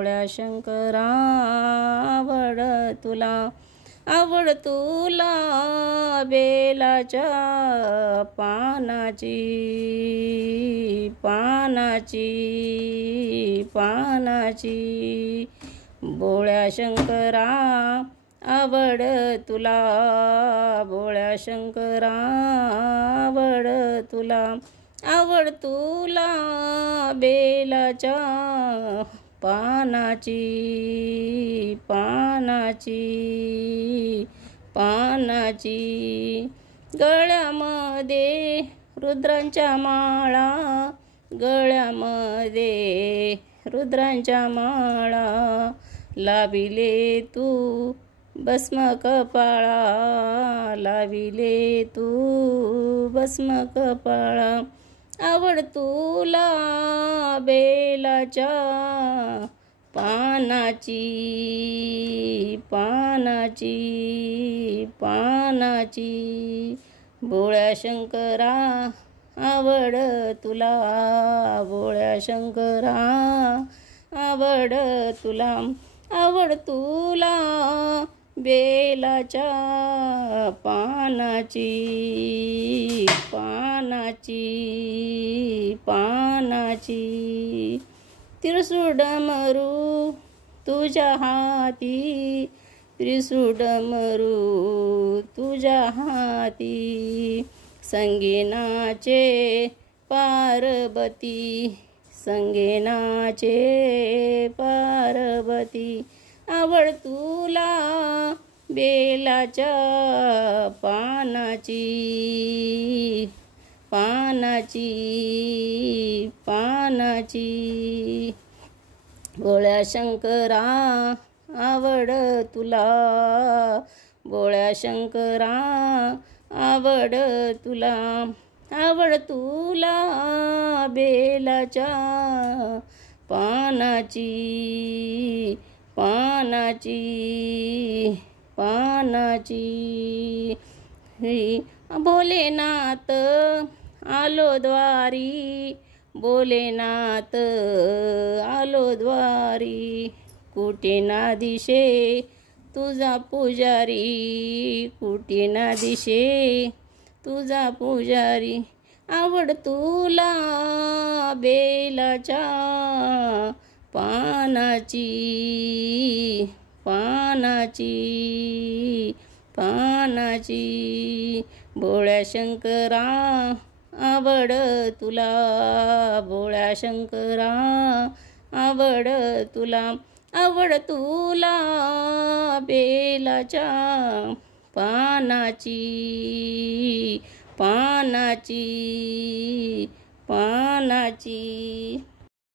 भोळ्या शंकरा आवड तुला, आवड तुला बेलाच्या पानाची, पानाची, पानाची। भोळ्या शंकरा आवड तुला, भोळ्या शंकरा आवड तुला, आवड तुला बेलाच्या पानाची, पानाची, पानाची। गळ्यामध्ये रुद्रांच्या माळा, गळ्यामध्ये रुद्रांच्या माळा, लाविले तू भस्म कपाळा, लाविले तू भस्म कपाळा। आवड तुला बेलाच्या पानाची, पानाची, पानाची। भोळ्या शंकरा आवड तुला, भोळ्या शंकरा आवड तुला, आवड तुला बेलाच्या पानाची, पानाची, पानाची। त्रिशूळ डमरू तुझ्या हाती, त्रिशूळ डमरू तुझ्या हाती, संगे नाचे पार्वती, संगे नाचे पार्वती। आवड तुला बेलाच्या पानाची, पानाची, पानाची। भोळ्या शंकरा आवड तुला, भोळ्या शंकरा आवड तुला, आवड तुला बेलाच्या पानाची, पानाची, पानाची। भोलेनाथ आलो द्वारी, भोलेनाथ आलो द्वारी, कुठे ना दिशे तुझा पुजारी, कुठे ना दिशे तुझा पुजारी। आवड तुला बेलाच्या पानाची, पानाची, पानाची। भोळ्या शंकरा आवड तुला, भोळ्या शंकरा आवड तुला, आवड तुला बेलाच्या पानाची, पानाची, पानाची।